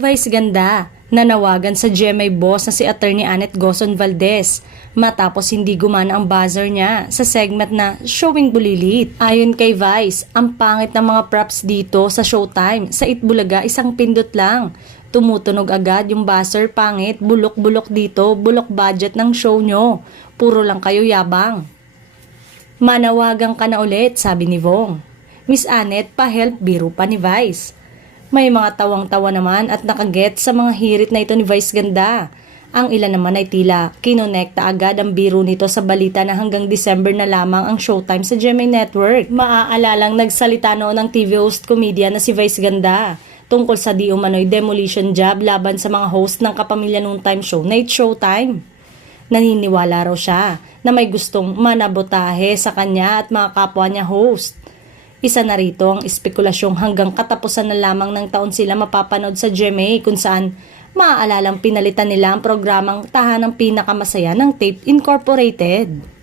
Vice ganda, nanawagan sa GMA boss na si Attorney Annette Gozon Valdez matapos hindi gumana ang buzzer niya sa segment na Showing Bulilit. Ayon kay Vice, ang pangit ng mga props dito sa Showtime. Sa Itbulaga, isang pindot lang. Tumutunog agad yung buzzer, pangit, bulok-bulok dito, bulok budget ng show nyo. Puro lang kayo yabang. Manawagan ka na ulit, sabi ni Vong. Miss Annette, pa-help, biro pa ni Vice. May mga tawang-tawa naman at nakaget sa mga hirit na ito ni Vice ganda. Ang ilan naman ay tila kinonekta agad ang biro nito sa balita na hanggang December na lamang ang Showtime sa GMA Network. Maaalalang nagsalita noon ang TV host comedian na si Vice ganda tungkol sa di umano'y demolition job laban sa mga host ng Kapamilya Noontime Show na It's Showtime. Naniniwala raw siya na may gustong manabotahe sa kanya at mga kapwa niya host. Isa na rito ang espekulasyong hanggang katapusan na lamang ng taon sila mapapanood sa GMA kung saan maaalalang pinalitan nila ang programang Tahanang Pinakamasaya ng Tape Incorporated.